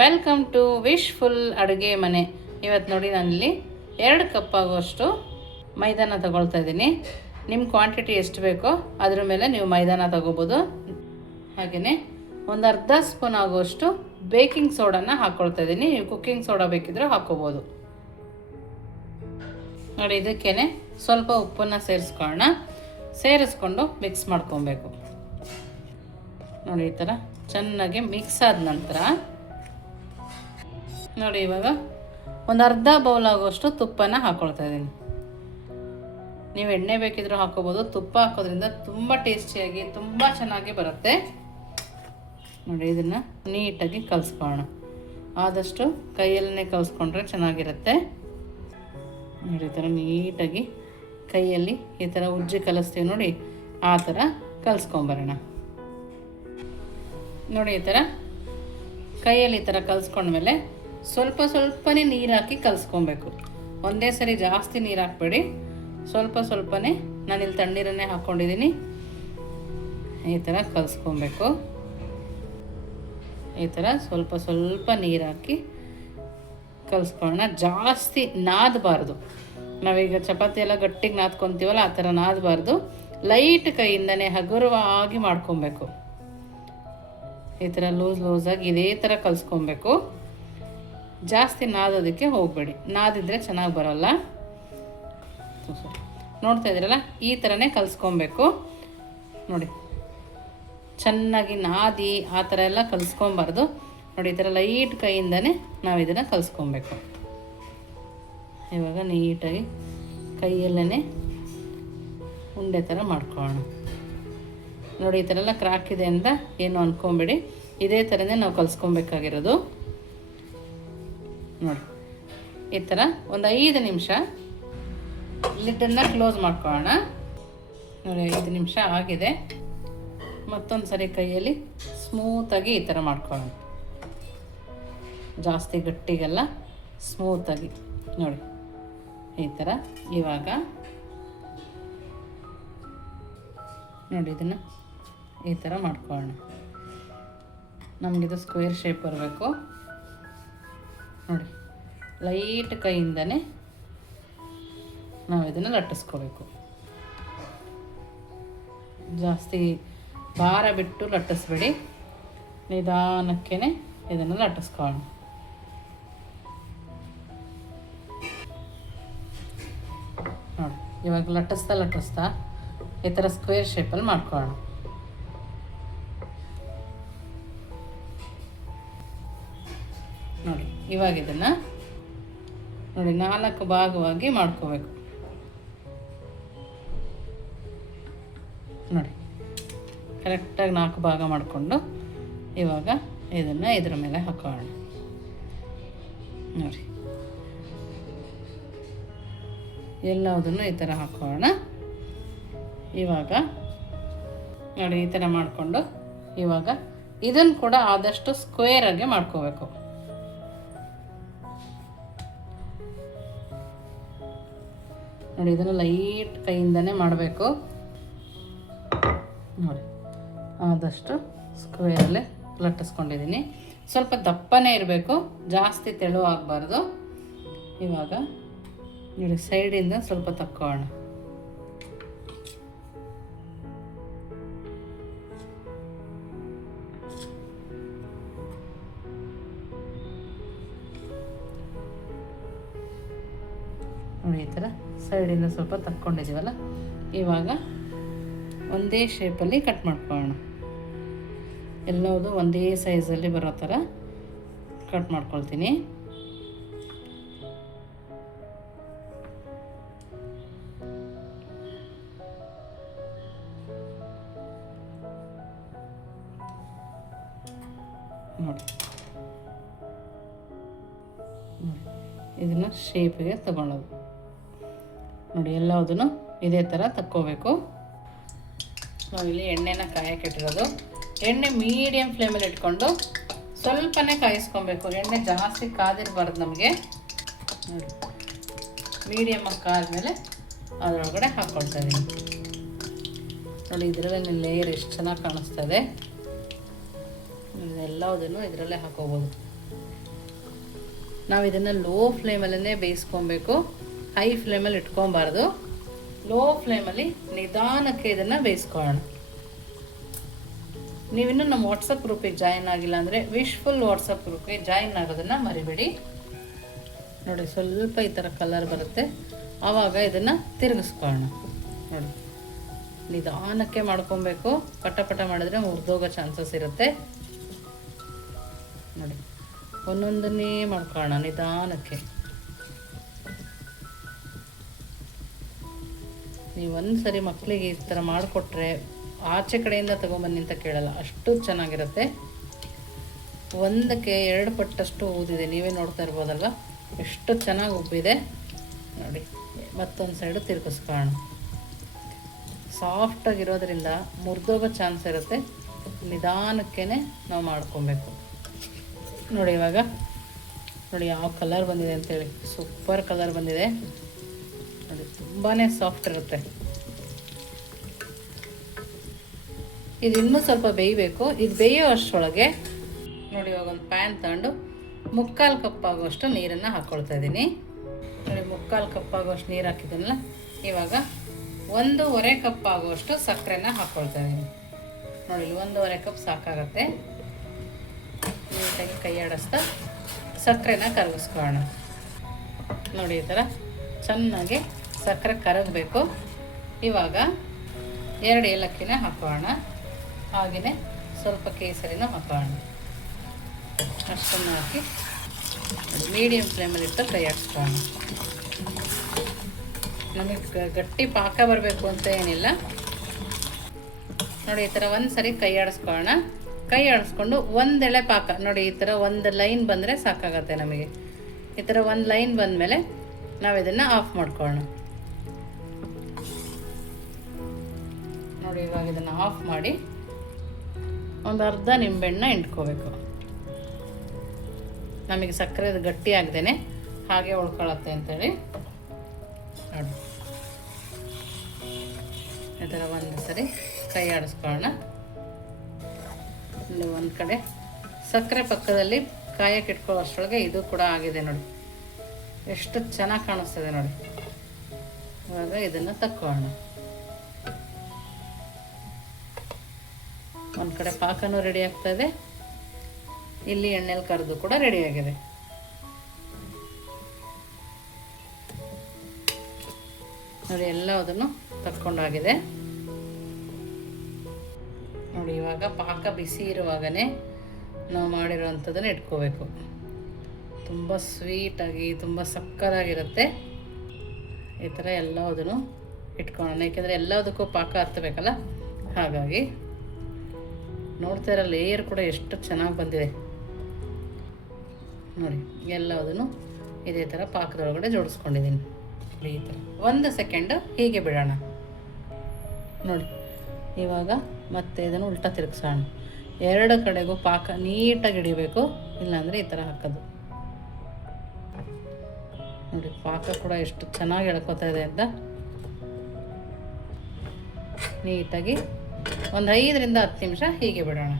Welcome to wishful ಅಡುಗೆ ಮನೆ. ಇವತ್ತು ನೋಡಿ ನಾನಿಲ್ಲಿ 2 ಕಪ್ ಆಗುವಷ್ಟು ಮೈದಾನ ತಗೊಳ್ತಾ ಇದ್ದೀನಿ. ನಿಮ್ಮ ಕ್ವಾಂಟಿಟಿ ಎಷ್ಟು ಬೇಕೋ ಅದ್ರ ಮೇಲೆ ನೀವು ಮೈದಾನ ತಗೋಬೋದು. ಹಾಗೆಯೇ ಒಂದು ಅರ್ಧ ಸ್ಪೂನ್ ಆಗುವಷ್ಟು ಬೇಕಿಂಗ್ ಸೋಡಾನ ಹಾಕ್ಕೊಳ್ತಾ ಇದ್ದೀನಿ. ನೀವು ಕುಕ್ಕಿಂಗ್ ಸೋಡಾ ಬೇಕಿದ್ರೂ ಹಾಕ್ಕೋಬೋದು. ನೋಡಿ, ಇದಕ್ಕೇ ಸ್ವಲ್ಪ ಉಪ್ಪನ್ನು ಸೇರಿಸ್ಕೊಂಡು ಮಿಕ್ಸ್ ಮಾಡ್ಕೊಬೇಕು. ನೋಡಿ, ಈ ಥರ ಚೆನ್ನಾಗಿ ಮಿಕ್ಸ್ ಆದ ನಂತರ ನೋಡಿ, ಇವಾಗ ಒಂದು ಅರ್ಧ ಬೌಲ್ ಆಗುವಷ್ಟು ತುಪ್ಪನ ಹಾಕ್ಕೊಳ್ತಾ ಇದ್ದೀನಿ. ನೀವು ಎಣ್ಣೆ ಬೇಕಿದ್ರೂ ಹಾಕ್ಕೋಬೋದು. ತುಪ್ಪ ಹಾಕೋದ್ರಿಂದ ತುಂಬ ಟೇಸ್ಟಿಯಾಗಿ ತುಂಬ ಚೆನ್ನಾಗಿ ಬರುತ್ತೆ. ನೋಡಿ, ಇದನ್ನು ನೀಟಾಗಿ ಕಲಿಸ್ಕೊಳ್ಳೋಣ. ಆದಷ್ಟು ಕೈಯಲ್ಲೇ ಕಲಿಸ್ಕೊಂಡ್ರೆ ಚೆನ್ನಾಗಿರುತ್ತೆ. ನೋಡಿ, ಈ ಥರ ನೀಟಾಗಿ ಕೈಯಲ್ಲಿ ಈ ಥರ ಉಜ್ಜಿ ಕಲಿಸ್ತೀವಿ ನೋಡಿ, ಆ ಥರ ಕಲಿಸ್ಕೊಂಬರೋಣ. ನೋಡಿ, ಈ ಥರ ಕೈಯಲ್ಲಿ ಈ ಥರ ಕಲಿಸ್ಕೊಂಡ್ಮೇಲೆ ಸ್ವಲ್ಪನೇ ನೀರು ಹಾಕಿ ಕಲಿಸ್ಕೊಬೇಕು. ಒಂದೇ ಸರಿ ಜಾಸ್ತಿ ನೀರು ಹಾಕಬೇಡಿ, ಸ್ವಲ್ಪನೇ. ನಾನಿಲ್ಲಿ ತಣ್ಣೀರನ್ನೇ ಹಾಕ್ಕೊಂಡಿದ್ದೀನಿ. ಈ ಥರ ಕಲಿಸ್ಕೊಬೇಕು. ಈ ಥರ ಸ್ವಲ್ಪ ನೀರು ಹಾಕಿ ಕಲಿಸ್ಕೊಳ್ಳೋಣ. ಜಾಸ್ತಿ ನಾದಬಾರ್ದು. ನಾವೀಗ ಚಪಾತಿ ಎಲ್ಲ ಗಟ್ಟಿಗೆ ನಾದ್ಕೊತೀವಲ್ಲ, ಆ ಥರ ನಾದಬಾರ್ದು. ಲೈಟ್ ಕೈಯಿಂದನೇ ಹಗುರವಾಗಿ ಮಾಡ್ಕೊಬೇಕು. ಈ ಥರ ಲೂಸಾಗಿ ಇದೇ ಥರ ಕಲಿಸ್ಕೊಬೇಕು. ಜಾಸ್ತಿ ನಾದೋದಕ್ಕೆ ಹೋಗಬೇಡಿ. ನಾದಿದ್ರೆ ಚೆನ್ನಾಗಿ ಬರೋಲ್ಲ. ನೋಡ್ತಾ ಇದ್ದೀರಲ್ಲ, ಈ ಥರನೇ ಕಲಿಸ್ಕೊಬೇಕು. ನೋಡಿ, ಚೆನ್ನಾಗಿ ನಾದಿ ಆ ಥರ ಎಲ್ಲ ಕಲಿಸ್ಕೊಬಾರ್ದು. ನೋಡಿ, ಈ ಥರ ಲೈಟ್ ಕೈಯಿಂದನೇ ನಾವು ಇದನ್ನು ಕಲಿಸ್ಕೊಬೇಕು. ಇವಾಗ ನೀಟಾಗಿ ಕೈಯಲ್ಲೇ ಉಂಡೆ ಥರ ಮಾಡ್ಕೊಳ್ಳೋಣ. ನೋಡಿ, ಈ ಥರ ಎಲ್ಲ ಕ್ರಾಕ್ ಇದೆ ಅಂತ ಏನು ಅಂದ್ಕೊಂಬೇಡಿ. ಇದೇ ಥರನೇ ನಾವು ಕಲಿಸ್ಕೊಬೇಕಾಗಿರೋದು. ನೋಡಿ, ಈ ಥರ ಒಂದು 5 ನಿಮಿಷ ಲಿಡ್ಡನ್ನು ಕ್ಲೋಸ್ ಮಾಡ್ಕೊಳ್ಳೋಣ. ನೋಡಿ, 5 ನಿಮಿಷ ಆಗಿದೆ. ಮತ್ತೊಂದು ಸರಿ ಕೈಯಲ್ಲಿ ಸ್ಮೂತಾಗಿ ಈ ಥರ ಮಾಡ್ಕೊಳ್ಳೋಣ. ಜಾಸ್ತಿ ಗಟ್ಟಿಗೆಲ್ಲ ಸ್ಮೂತಾಗಿ ನೋಡಿ, ಈ ಥರ. ಇವಾಗ ನೋಡಿ, ಇದನ್ನು ಈ ಥರ ಮಾಡ್ಕೊಳ್ಳೋಣ. ನಮಗಿದು ಸ್ಕ್ವೇರ್ ಶೇಪ್ ಬರಬೇಕು. ನೋಡಿ, ಲೈಟ್ ಕೈಯಿಂದನೇ ನಾವು ಇದನ್ನು ಲಟ್ಟಿಸ್ಕೋಬೇಕು. ಜಾಸ್ತಿ ಭಾರ ಬಿಟ್ಟು ಲಟ್ಟಿಸ್ಬೇಡಿ, ನಿಧಾನಕ್ಕೇ ಇದನ್ನು ಲಟ್ಟಿಸ್ಕೊಳ್ಳೋಣ. ನೋಡಿ, ಇವಾಗ ಲಟ್ಟಿಸ್ತಾ ಈ ಥರ ಸ್ಕ್ವೇರ್ ಶೇಪಲ್ಲಿ ಮಾಡ್ಕೊಳ್ಳೋಣ. ನೋಡಿ, ಇವಾಗ ಇದನ್ನು ನೋಡಿ 4 ಭಾಗವಾಗಿ ಮಾಡ್ಕೋಬೇಕು. ನೋಡಿ, ಕರೆಕ್ಟಾಗಿ 4 ಭಾಗ ಮಾಡಿಕೊಂಡು ಇವಾಗ ಇದನ್ನು ಇದ್ರ ಮೇಲೆ ಹಾಕೋಣ. ನೋಡಿ, ಎಲ್ಲದನ್ನು ಈ ಥರ ಹಾಕೋಣ. ಇವಾಗ ನೋಡಿ, ಈ ಥರ ಮಾಡಿಕೊಂಡು ಇವಾಗ ಇದನ್ನು ಕೂಡ ಆದಷ್ಟು ಸ್ಕ್ವೇರಾಗಿ ಮಾಡ್ಕೋಬೇಕು. ನೋಡಿ, ಇದನ್ನು ಲೈಟ್ ಕೈಯಿಂದನೇ ಮಾಡಬೇಕು. ನೋಡಿ, ಆದಷ್ಟು ಸ್ಕ್ವೇರಲ್ಲೇ ಲಟ್ಟಿಸ್ಕೊಂಡಿದ್ದೀನಿ. ಸ್ವಲ್ಪ ದಪ್ಪನೇ ಇರಬೇಕು, ಜಾಸ್ತಿ ತೆಳು ಆಗಬಾರ್ದು. ಇವಾಗ ನೋಡಿ, ಸೈಡಿಂದ ಸ್ವಲ್ಪ ತಕ್ಕೋಣ. ನೋಡಿ, ಈ ಥರ ಸೈಡಿಂದ ಸ್ವಲ್ಪ ತಕ್ಕೊಂಡಿದ್ದೀವಲ್ಲ, ಇವಾಗ ಒಂದೇ ಶೇಪಲ್ಲಿ ಕಟ್ ಮಾಡ್ಕೊಳ್ಳೋಣ. ಎಲ್ಲವೂ ಒಂದೇ ಸೈಜಲ್ಲಿ ಬರೋ ಥರ ಕಟ್ ಮಾಡ್ಕೊಳ್ತೀನಿ. ನೋಡಿ, ಇದನ್ನು ಶೇಪಿಗೆ ತಗೊಳ್ಳೋದು. ನೋಡಿ, ಎಲ್ಲದನ್ನು ಇದೇ ಥರ ತಕ್ಕೋಬೇಕು. ನಾವಿಲ್ಲಿ ಎಣ್ಣೆನ ಕಾಯಕ್ಕಿಟ್ಟಿರೋದು. ಎಣ್ಣೆ ಮೀಡಿಯಮ್ ಫ್ಲೇಮಲ್ಲಿ ಇಟ್ಕೊಂಡು ಸ್ವಲ್ಪನೇ ಕಾಯಿಸ್ಕೊಬೇಕು. ಎಣ್ಣೆ ಜಾಸ್ತಿ ಕಾದಿರಬಾರ್ದು ನಮಗೆ. ನೋಡಿ, ಮೀಡಿಯಮಾಗಿ ಕಾದ್ಮೇಲೆ ಅದರೊಳಗಡೆ ಹಾಕ್ಕೊಳ್ತಾ ಇದ್ದೀನಿ. ನೋಡಿ, ಇದರಲ್ಲೇ ಲೇಯರ್ ಎಷ್ಟು ಚೆನ್ನಾಗಿ ಕಾಣಿಸ್ತಾ ಇದೆ. ಎಲ್ಲದನ್ನು ಇದರಲ್ಲೇ ಹಾಕೋಬೋದು. ನಾವು ಇದನ್ನು ಲೋ ಫ್ಲೇಮಲ್ಲೇ ಬೇಯಿಸ್ಕೊಬೇಕು, ಹೈ ಫ್ಲೇಮಲ್ಲಿ ಇಟ್ಕೊಬಾರ್ದು. ಲೋ ಫ್ಲೇಮಲ್ಲಿ ನಿಧಾನಕ್ಕೆ ಇದನ್ನು ಬೇಯಿಸ್ಕೊಳ್ಳೋಣ. ನೀವಿನ್ನೂ ನಮ್ಮ ವಾಟ್ಸಪ್ ಗ್ರೂಪಿಗೆ ಜಾಯಿನ್ ಆಗಿಲ್ಲ ಅಂದರೆ ವಿಶ್ಫುಲ್ ವಾಟ್ಸಪ್ ಗ್ರೂಪ್ಗೆ ಜಾಯಿನ್ ಆಗೋದನ್ನು ಮರಿಬೇಡಿ. ನೋಡಿ ಸ್ವಲ್ಪ ಈ ಥರ ಕಲರ್ ಬರುತ್ತೆ, ಆವಾಗ ಇದನ್ನು ತಿರುಗಿಸ್ಕೊಳ್ಳೋಣ. ನೋಡಿ ನಿಧಾನಕ್ಕೆ ಮಾಡ್ಕೊಬೇಕು, ಪಟ ಪಟ ಮಾಡಿದ್ರೆ ಮುರಿದೋಗೋ ಚಾನ್ಸಸ್ ಇರುತ್ತೆ. ನೋಡಿ ಒಂದೊಂದನ್ನೇ ಮಾಡ್ಕೊಳ್ಳೋಣ ನಿಧಾನಕ್ಕೆ. ನೀವು ಒಂದು ಸರಿ ಮಕ್ಕಳಿಗೆ ಈ ಥರ ಮಾಡಿಕೊಟ್ರೆ ಆಚೆ ಕಡೆಯಿಂದ ತೊಗೊಂಬನ್ನಿ ಅಂತ ಕೇಳಲ್ಲ, ಅಷ್ಟು ಚೆನ್ನಾಗಿರುತ್ತೆ. ಒಂದಕ್ಕೆ 2 ಪಟ್ಟಷ್ಟು ಊದಿದೆ, ನೀವೇ ನೋಡ್ತಾ ಇರ್ಬೋದಲ್ವ ಎಷ್ಟು ಚೆನ್ನಾಗಿ ಉಬ್ಬಿದೆ. ನೋಡಿ ಮತ್ತೊಂದು ಸೈಡು ತಿರುಗಿಸ್ಕೊಳ್ಳೋಣ. ಸಾಫ್ಟಾಗಿರೋದ್ರಿಂದ ಮುರಿದೋಗೋ ಚಾನ್ಸ್ ಇರುತ್ತೆ, ನಿಧಾನಕ್ಕೇ ನಾವು ಮಾಡ್ಕೊಬೇಕು. ನೋಡಿ ಇವಾಗ ನೋಡಿ ಯಾವ ಕಲರ್ ಬಂದಿದೆ ಅಂತೇಳಿ, ಸೂಪರ್ ಕಲರ್ ಬಂದಿದೆ ನೋಡಿ, ತುಂಬಾ ಸಾಫ್ಟ್ ಇರುತ್ತೆ. ಇದು ಇನ್ನೂ ಸ್ವಲ್ಪ ಬೇಯಬೇಕು. ಇದು ಬೇಯೋ ಅಷ್ಟರೊಳಗೆ ನೋಡಿ ಇವಾಗ ಒಂದು ಪ್ಯಾನ್ ತಗೊಂಡು 3/4 ಕಪ್ ಆಗುವಷ್ಟು ನೀರನ್ನು ಹಾಕ್ಕೊಳ್ತಾ ಇದ್ದೀನಿ. ನೋಡಿ 3/4 ಕಪ್ ಆಗುವಷ್ಟು ನೀರು ಹಾಕಿದ್ದೀನಲ್ಲ, ಇವಾಗ 1.5 ಕಪ್ ಆಗುವಷ್ಟು ಸಕ್ಕರೆನ ಹಾಕ್ಕೊಳ್ತಾ ಇದ್ದೀನಿ. ನೋಡಿ 1.5 ಕಪ್ ಸಾಕಾಗತ್ತೆ. ನೀಟಾಗಿ ಕೈ ಆಡಿಸ್ತಾ ಸಕ್ಕರೆನ ಕರಗಿಸ್ಕೊಳ್ಳೋಣ. ನೋಡಿ ಈ ಥರ ಚೆನ್ನಾಗಿ ಸಕ್ಕರೆ ಕರಗಬೇಕು. ಇವಾಗ 2 ಏಲಕ್ಕಿನ ಹಾಕೋಣ, ಹಾಗೆಯೇ ಸ್ವಲ್ಪ ಕೇಸರಿನ ಹಾಕೋಣ. ಅಷ್ಟನ್ನು ಹಾಕಿ ಮೀಡಿಯಮ್ ಫ್ಲೇಮಲ್ಲಿ ಇಟ್ಟು ಫ್ರೈ ಹಾಕ್ಸ್ಕೊಳ್ಳೋಣ. ನಮಗೆ ಗಟ್ಟಿ ಪಾಕ ಬರಬೇಕು ಅಂತ ಏನಿಲ್ಲ. ನೋಡಿ ಈ ಥರ ಒಂದು ಸರಿ ಕೈ ಆಡಿಸ್ಕೊಳ್ಳೋಣ. ಕೈ ಆಡಿಸ್ಕೊಂಡು ಒಂದೆಳೆ ಪಾಕ ನೋಡಿ ಈ ಥರ ಒಂದು ಲೈನ್ ಬಂದರೆ ಸಾಕಾಗತ್ತೆ ನಮಗೆ. ಈ ಥರ ಒಂದು ಲೈನ್ ಬಂದಮೇಲೆ ನಾವು ಇದನ್ನು ಆಫ್ ಮಾಡ್ಕೊಳ್ಳೋಣ. ನೋಡಿ ಇವಾಗ ಇದನ್ನು ಆಫ್ ಮಾಡಿ ಒಂದು ಅರ್ಧ ನಿಂಬೆಹಣ್ಣು ಹಿಂಡ್ಕೋಬೇಕು. ನಮಗೆ ಸಕ್ಕರೆ ಗಟ್ಟಿ ಆಗದೇನೆ ಹಾಗೆ ಉಳ್ಕೊಳ್ಳುತ್ತೆ ಅಂತೇಳಿ ನೋಡಿ ಈ ಥರ ಒಂದು ಸರಿ ಕೈ ಆಡಿಸ್ಕೊಳ್ಳೋಣ. ಇಲ್ಲಿ ಒಂದು ಕಡೆ ಸಕ್ಕರೆ ಪಕ್ಕದಲ್ಲಿ ಕಾಯಕ್ಕೆ ಇಟ್ಕೊಳ್ಳೋ ಅಷ್ಟರೊಳಗೆ ಇದು ಕೂಡ ಆಗಿದೆ ನೋಡಿ, ಎಷ್ಟು ಚೆನ್ನಾಗಿ ಕಾಣಿಸ್ತದೆ ನೋಡಿ. ಇವಾಗ ಇದನ್ನು ತಕ್ಕೊಳ್ಳೋಣ. ಒಂದು ಕಡೆ ಪಾಕನೂ ರೆಡಿ ಆಗ್ತಾ ಇದೆ, ಇಲ್ಲಿ ಎಣ್ಣೆಲಿ ಕರೆದು ಕೂಡ ರೆಡಿಯಾಗಿದೆ. ನೋಡಿ ಎಲ್ಲದನ್ನು ತಕ್ಕೊಂಡಾಗಿದೆ. ನೋಡಿ ಇವಾಗ ಪಾಕ ಬಿಸಿ ಇರುವಾಗಲೇ ನಾವು ಮಾಡಿರೋವಂಥದ್ದನ್ನು ಇಟ್ಕೋಬೇಕು. ತುಂಬ ಸ್ವೀಟಾಗಿ ತುಂಬ ಸಕ್ಕತ್ತಾಗಿರುತ್ತೆ. ಈ ಥರ ಎಲ್ಲದನ್ನು ಇಟ್ಕೊಳ್ಳೋಣ, ಏಕೆಂದರೆ ಎಲ್ಲದಕ್ಕೂ ಪಾಕ ಹತ್ತಬೇಕಲ್ಲ. ಹಾಗಾಗಿ ನೋಡ್ತಾ ಇರೋ ಲೇಯರ್ ಕೂಡ ಎಷ್ಟು ಚೆನ್ನಾಗಿ ಬಂದಿದೆ ನೋಡಿ. ಎಲ್ಲದನ್ನು ಇದೇ ಥರ ಪಾಕದೊಳಗಡೆ ಜೋಡಿಸ್ಕೊಂಡಿದ್ದೀನಿ. ಈ ಥರ 1 ಸೆಕೆಂಡು ಹೀಗೆ ಬಿಡೋಣ. ನೋಡಿ ಇವಾಗ ಮತ್ತೆ ಇದನ್ನು ಉಲ್ಟಾ ತಿರುಗಿಸೋಣ. 2 ಕಡೆಗೂ ಪಾಕ ನೀಟಾಗಿ ಹಿಡಿಬೇಕು, ಇಲ್ಲಾಂದರೆ ಈ ಥರ ಹಾಕೋದು. ನೋಡಿ ಪಾಕ ಕೂಡ ಎಷ್ಟು ಚೆನ್ನಾಗಿ ಎಳ್ಕೊತಾ ಇದೆ ಅಂತ. ನೀಟಾಗಿ ಒಂದು 5ರಿಂದ 10 ನಿಮಿಷ ಹೀಗೆ ಬಿಡೋಣ.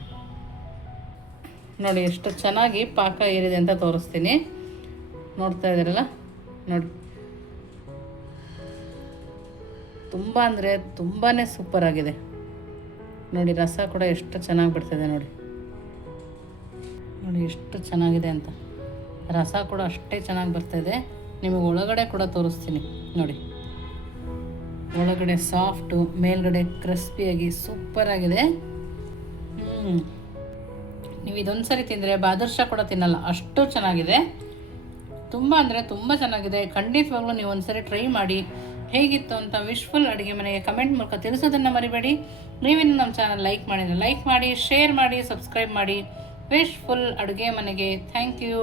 ನೋಡಿ ಎಷ್ಟು ಚೆನ್ನಾಗಿ ಪಾಕ ಏರಿದೆ ಅಂತ ತೋರಿಸ್ತೀನಿ. ನೋಡ್ತಾ ಇದ್ದೀರಲ್ಲ ನೋಡಿ, ತುಂಬ ಅಂದರೆ ತುಂಬಾ ಸೂಪರ್ ಆಗಿದೆ ನೋಡಿ. ರಸ ಕೂಡ ಎಷ್ಟು ಚೆನ್ನಾಗಿ ಬಿಡ್ತಿದೆ ನೋಡಿ. ನೋಡಿ ಎಷ್ಟು ಚೆನ್ನಾಗಿದೆ ಅಂತ, ರಸ ಕೂಡ ಅಷ್ಟೇ ಚೆನ್ನಾಗಿ ಬರ್ತಾಯಿದೆ. ನಿಮಗೆ ಒಳಗಡೆ ಕೂಡ ತೋರಿಸ್ತೀನಿ ನೋಡಿ. ಒಳಗಡೆ ಸಾಫ್ಟು, ಮೇಲ್ಗಡೆ ಕ್ರಿಸ್ಪಿಯಾಗಿ ಸೂಪರಾಗಿದೆ. ನೀವು ಇದೊಂದು ಸರಿ ತಿಂದರೆ ಬಾದುಷಾ ಕೂಡ ತಿನ್ನಲ್ಲ, ಅಷ್ಟು ಚೆನ್ನಾಗಿದೆ. ತುಂಬ ಅಂದರೆ ತುಂಬ ಚೆನ್ನಾಗಿದೆ. ಖಂಡಿತವಾಗ್ಲೂ ನೀವು ಒಂದು ಸರಿ ಟ್ರೈ ಮಾಡಿ. ಹೇಗಿತ್ತು ಅಂತ ವಿಶ್ಫುಲ್ ಅಡುಗೆ ಮನೆಗೆ ಕಮೆಂಟ್ ಮೂಲಕ ತಿಳಿಸೋದನ್ನು ಮರಿಬೇಡಿ. ನೀವಿನ್ನು ನಮ್ಮ ಚಾನಲ್ ಲೈಕ್ ಮಾಡಿದರೆ ಲೈಕ್ ಮಾಡಿ, ಶೇರ್ ಮಾಡಿ, ಸಬ್ಸ್ಕ್ರೈಬ್ ಮಾಡಿ. ವಿಶ್ಫುಲ್ ಅಡುಗೆ ಮನೆಗೆ ಥ್ಯಾಂಕ್ ಯು.